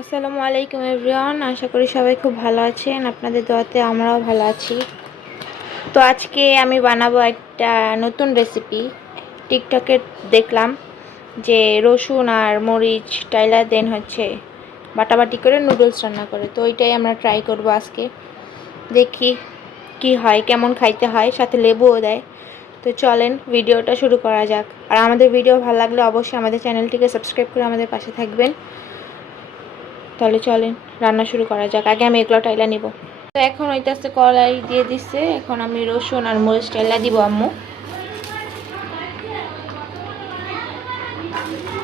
আসসালামু আলাইকুম এভরিওয়ান, আশা করি সবাই খুব ভালো আছেন। আপনাদের দোয়াতে আমরাও ভালো আছি। তো আজকে আমি বানাবো একটা নতুন রেসিপি টিকটকে দেখলাম যে রসুন আর মরিচ টাইলা দেন হচ্ছে বাটাবাটি করে নুডলস রান্না করে। তো ওইটাই আমরা ট্রাই করব আজকে। দেখি কি হয়, কেমন খাইতে হয়, সাথে লেবুও দেয়। তো চলেন ভিডিওটা শুরু করা যাক। আর আমাদের ভিডিও ভালো লাগলে অবশ্যই আমাদের চ্যানেলটিকে সাবস্ক্রাইব করে আমাদের পাশে থাকবেন। তাহলে চলেন রান্না শুরু করা যাক। আগে আমি এগুলো টাইলা নিব। তো এখন ওইটা ওইটাতে কড়াই দিয়ে দিচ্ছে এখন আমি রসুন আর মরিচ টাইলা দিব আম্মু।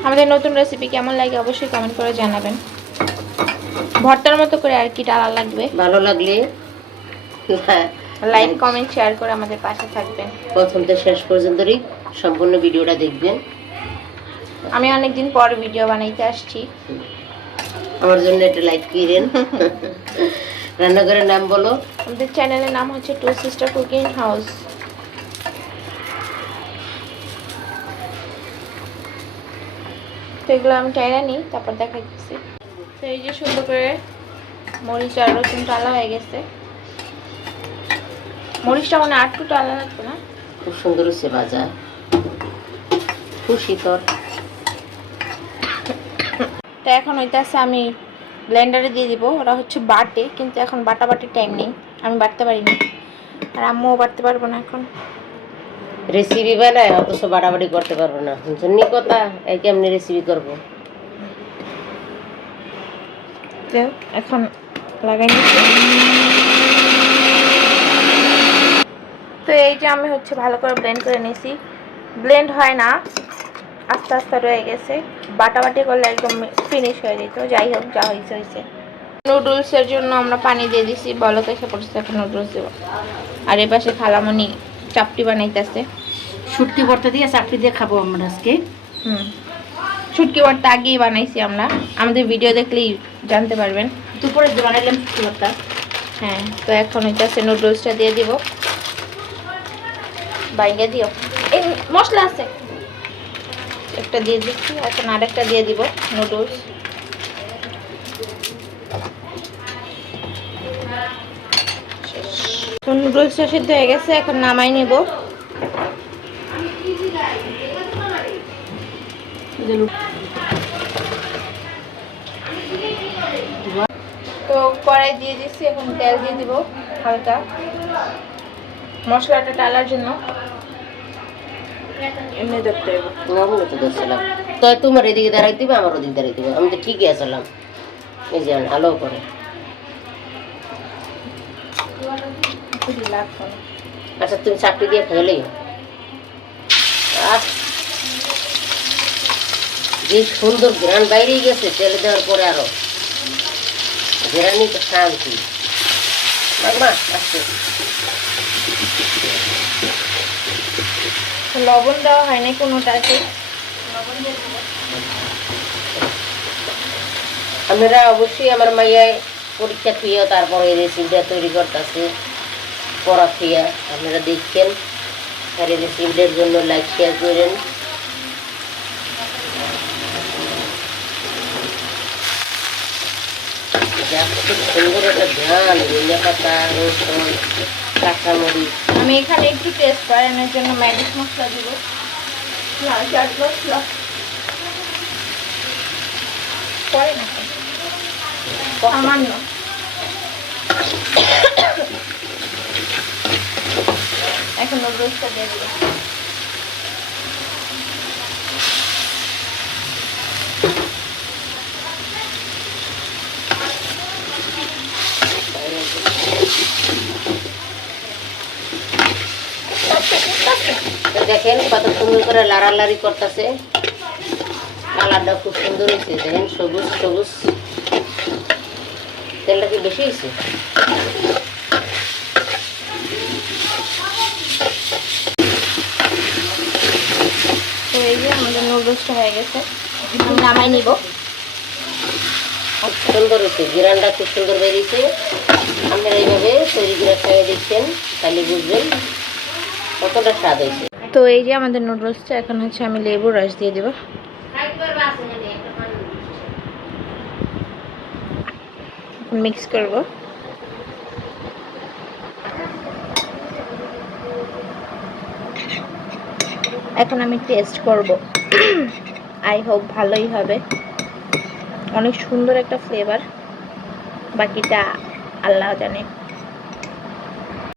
আমাদের নতুন রেসিপি কেমন লাগে অবশ্যই কমেন্ট করে জানাবেন। ভর্তার মতো করে আর কি ডালা লাগবে? ভালো লাগলে লাইক কমেন্ট শেয়ার করে আমাদের পাশে থাকবেন। প্রথম থেকে শেষ পর্যন্তই সম্পূর্ণ ভিডিওটা দেখবেন। আমি অনেকদিন পর ভিডিও বানাইতে আসছি। আমার জন্য একটা লাইক করেন রান্নাঘরের নাম বলো। আমাদের চ্যানেলের নাম হচ্ছে টু সিস্টার কুকিং হাউস তো এগুলো আমি টাইরা নিই তারপর দেখা দিচ্ছি তো এই যে সুন্দর করে মরিচ আর রসুন টালা হয়ে গেছে। মরিচটা মানে একটু টালা লাগবে না? খুব সুন্দর হচ্ছে বাজার খুব শীতল। তো এখন ওইটাছে আমি ব্লেন্ডারে দিয়ে দিব। ওরা হচ্ছে বাটে কিন্তু এখন বাটা বাটির টাইম নেই। আমি বাটতে পারিনি। আর আম্মুও বাটতে পারব না এখন। রেসিপি বানায় অথচ বাড়াবাড়ি করতে পারব না। জন্য কথা এই কেমনি রেসিপি করব? তো এখন লাগাই তো এই যে আমি হচ্ছে ভালো করে ব্লেন্ড করে নিয়েছি। ব্লেন্ড হয় না। আস্তে আস্তে রয়ে গেছে। বাটাবাটি করলে একদম ফিনিশ হয়ে যেত। যাই হোক যা হয়েছে হয়েছে। নুডলসের জন্য আমরা পানি দিয়ে দিছি। বলক এসে পড়ছে এখন নুডলস দেবো আর এ পাশে খালামণি চাপটি বানাইতেছে। শুটকি ভর্তা দিয়ে চাপটি দিয়ে খাব আমরা আজকে। হুম। ছুটকি ভর্তা আগেই বানাইছি আমরা। আমাদের ভিডিও দেখলেই জানতে পারবেন। দুপুরে বানাইলাম শুটকি ভর্তা। হ্যাঁ তো এখন হইতেছে নুডলসটা দিয়ে দিব। বাইঙ্গা দিও। এই মশলা আছে। একটা দিয়ে দিচ্ছি, এখন আরেকটা দিয়ে দিব নুডলস তো নুডলসটা সিদ্ধ হয়ে গেছে, এখন নামাই নেব। তো কড়াই দিয়ে দিচ্ছি, এখন তেল দিয়ে দিব হালকা। মশলাটা টালার জন্য। এমনি দেখতে হবে তো দেখছিলাম তো তোমার এদিকে দাঁড়াই দিবে আমার ওদিকে দাঁড়াই দিবে। আমি তো ঠিকই আসলাম এই যে ভালো করে। আচ্ছা তুমি চাকরি দিয়ে আহ, যে সুন্দর ঘ্রাণ বাইরেই গেছে তেলে দেওয়ার পরে আরও। ঘেরানি তো শান্তি। আসছে। লবণ দেওয়া হয় না কোনোটাতে। আপনারা অবশ্যই আমার মাইয়ায় পরীক্ষা খুঁয়ে তারপরে এই রেসিপিটা তৈরি করতেছে। পড়া খুঁয়া আপনারা দেখছেন। আর এই রেসিপিটার জন্য লাইক শেয়ার করেন। সুন্দর একটা ধান ধনিয়া পাতা, রসুন, কাঁচামরিচ। আমি এখানে একটু টেস্ট বাড়ানোর জন্য ম্যাজিক মশলা দিব। লাল মশলা। পরে না সামান্য। এখন নুডলসটা দিয়ে দেবো তো দেখেন কত সুন্দর করে লাড়ালাড়ি করতেছে। কালারটা খুব সুন্দর হয়েছে দেখেন সবুজ সবুজ। তেলটা কি বেশি হয়েছে? তো এই যে আমাদের নুডলসটা হয়ে গেছে আমি নামাই নিব। খুব সুন্দর হয়েছে জিরানটা খুব সুন্দর বেরিয়েছে। আপনারা এইভাবে তৈরি করে খেয়ে দিচ্ছেন তাহলে বুঝবেন কতটা স্বাদ হয়েছে? তো এই যে আমাদের নুডলসটা এখন হচ্ছে আমি লেবুর রস দিয়ে দেবো। মিক্স করব। এখন আমি টেস্ট করব। আই হোপ ভালোই হবে। অনেক সুন্দর একটা ফ্লেভার বাকিটা আল্লাহ জানে।